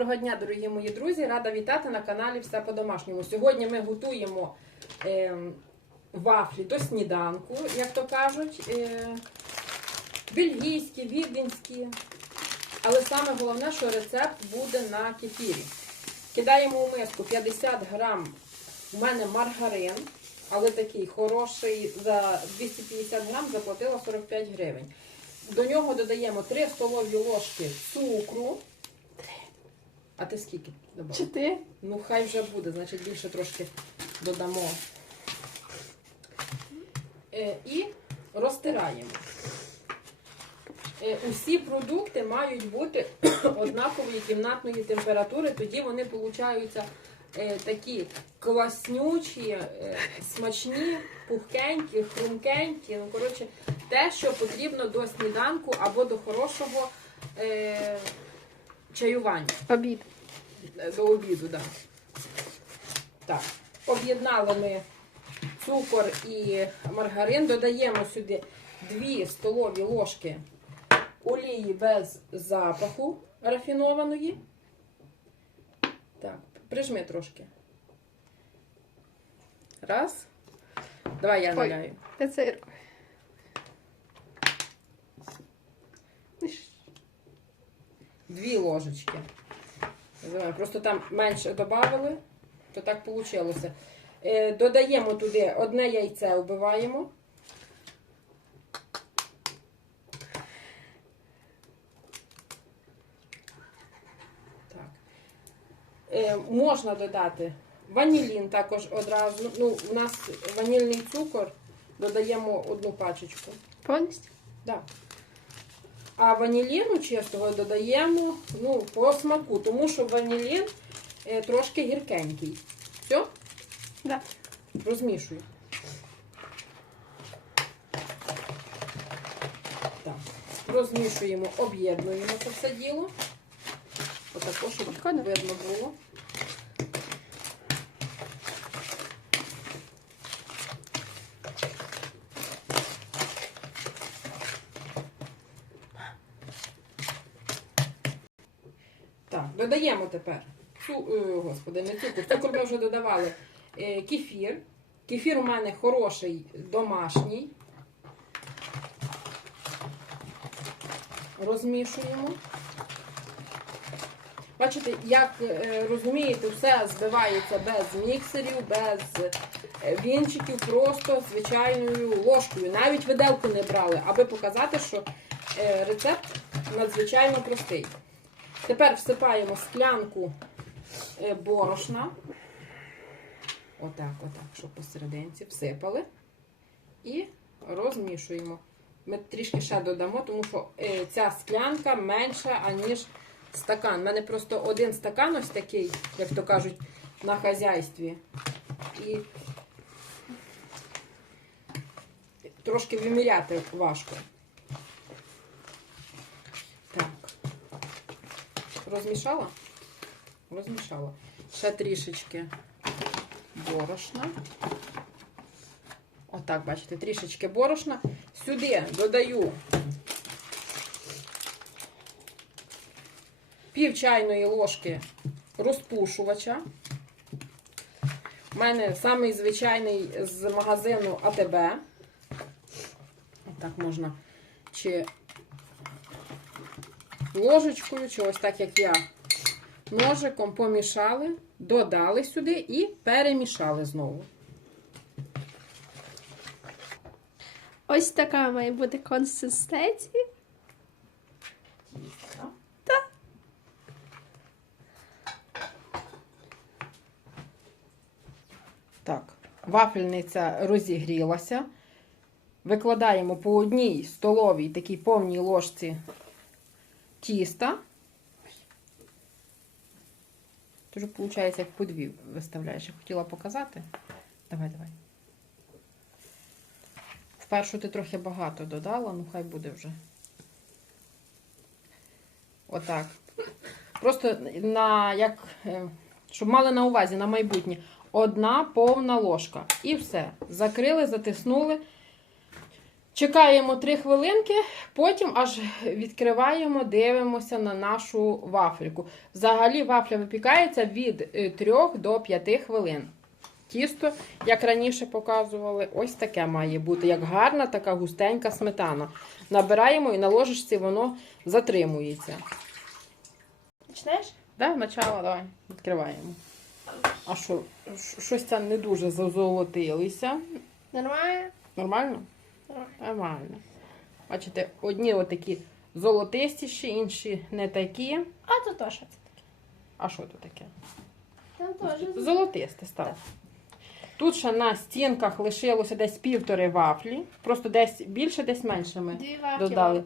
Доброго дня, дорогі мої друзі! Рада вітати на каналі Все по-домашньому. Сьогодні ми готуємо ем, вафлі до сніданку, як то кажуть. Е, бельгійські, віденські. Але саме головне, що рецепт буде на кефірі. Кидаємо у миску 50 грам у мене маргарин, але такий хороший, за 250 грам заплатила 45 гривень. До нього додаємо 3 столові ложки цукру. А ти скільки додав? Чи ти? Ну, хай вже буде, значить більше трошки додамо. Е, і розтираємо. Е, усі продукти мають бути однакової кімнатної температури, тоді вони получаються е, такі класнючі, е, смачні, пухкенькі, хрумкенькі. Ну, коротше, те, що потрібно до сніданку або до хорошого е, чаювання. Обід. До обіду, так. Так, об'єднали ми цукор і маргарин. Додаємо сюди 2 столові ложки олії без запаху рафінованої. Так, прижми трошки. Раз. Давай я наляю. Для цирку. Дві ложечки. Просто там менше додали, то так вийшло. Е, додаємо туди одне яйце, вбиваємо. Так. Е, можна додати ванілін також одразу. Ну, у нас ванільний цукор, додаємо одну пачечку. Повністю? Да. А ваніліну чистого додаємо ну, по смаку, тому що ванілін е, трошки гіркенький. Все, Да. розмішую. Так. Розмішуємо, об'єднуємо це все діло. Отако, щоб видно було. Так, додаємо тепер. Цу, е, господи, не цукор. Цукор ми вже додавали. Е, кефір. Кефір у мене хороший, домашній. Розмішуємо. Бачите, як е, розумієте, все збивається без міксерів, без вінчиків, просто звичайною ложкою. Навіть виделку не брали, аби показати, що рецепт надзвичайно простий. Тепер всипаємо склянку е, борошна. Отак, отак, щоб посерединці всипали. І розмішуємо. Ми трішки ще додамо, тому що е, ця склянка менша, аніж стакан. У мене просто один стакан ось такий, як то кажуть, на хазяйстві. І трошки виміряти важко. Розмішала? Розмішала. Ще трішечки борошна. Отак, бачите, трішечки борошна. Сюди додаю пів чайної ложки розпушувача. У мене самий звичайний з магазину АТБ. Отак можна чи ложечкою, чи ось так, як я ножиком помішали, додали сюди і перемішали знову. Ось така має бути консистенція. Так. Так, вафельниця розігрілася. Викладаємо по одній столовій такій повній ложці тіста. Тож, виходить, як по дві виставляєш. Я хотіла показати. Давай, давай. Впершу ти трохи багато додала, ну хай буде вже. Отак. Просто на як, е, щоб мали на увазі на майбутнє. Одна повна ложка. І все. Закрили, затиснули. Чекаємо 3 хвилинки, потім аж відкриваємо, дивимося на нашу вафельку. Взагалі вафля випікається від 3 до 5 хвилин. Тісто, як раніше показували, ось таке має бути, як гарна, така густенька сметана. Набираємо і на ложечці воно затримується. Почнеш? Да, начало, давай, відкриваємо. А що, щось це не дуже зазолотилися. Нормально? Нормально? Нормально. Бачите, одні отакі золотистіші, інші не такі. А то то що це таке? А що тут таке? Там теж. Золотисте стало. Тут ще на стінках лишилося десь півтори вафлі. Просто десь більше, десь менше ми Дві вафлі. додали.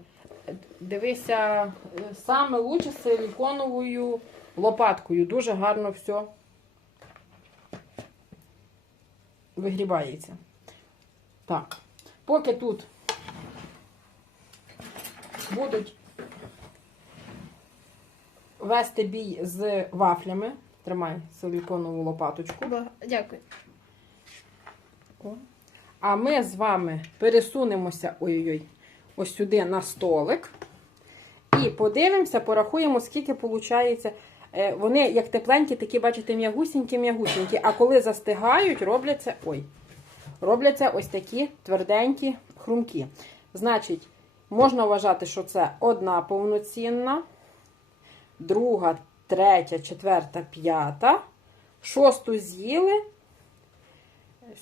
Дивися, е, саме лучше з силіконовою лопаткою. Дуже гарно все вигрібається. Так. Поки тут будуть вести бій з вафлями. Тримай силіконову лопаточку. Дякую. О. А ми з вами пересунемося ой-ой-ой, ось сюди на столик. І подивимося, порахуємо, скільки виходить. Вони як тепленькі, такі, бачите, м'ягусінькі, м'ягусінькі. А коли застигають, робляться. Ой, робляться ось такі тверденькі хрумкі. Значить, можна вважати, що це одна повноцінна, друга, третя, четверта, п'ята. Шосту з'їли.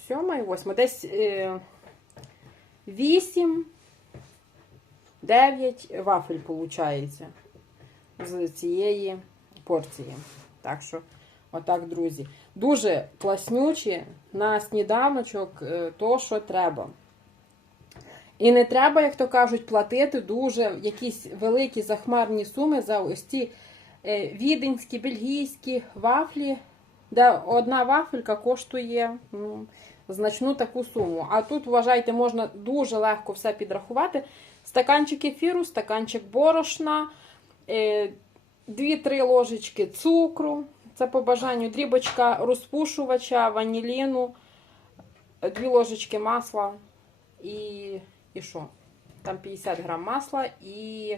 Сьома і восьма. Десь е, вісім, дев'ять вафель виходить з цієї порції. Так що, отак, друзі. Дуже класнючі на сніданочок е, то, що треба. І не треба, як то кажуть, платити дуже якісь великі захмарні суми за ось ці е, віденські, бельгійські вафлі, де одна вафелька коштує ну, значну таку суму. А тут, вважайте, можна дуже легко все підрахувати. Стаканчик ефіру, стаканчик борошна, е, 2-3 ложечки цукру. Це по бажанню дрібочка розпушувача, ваніліну, 2 ложечки масла і, і що? Там 50 грам масла і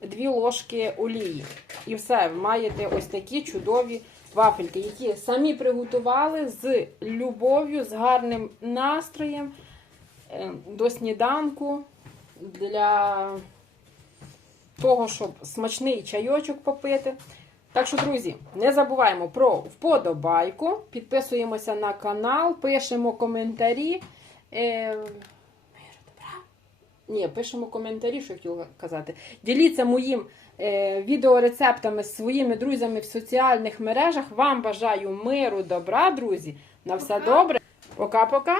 2 ложки олії. І все, маєте ось такі чудові вафельки, які самі приготували з любов'ю, з гарним настроєм е, до сніданку для того, щоб смачний чайочок попити. Так що, друзі, не забуваємо про вподобайку, підписуємося на канал, пишемо коментарі. Е, добра? Ні, пишемо коментарі, що хотіла казати. Діліться моїм е, відеорецептами з своїми друзями в соціальних мережах. Вам бажаю миру, добра, друзі. На все добре. Пока-пока.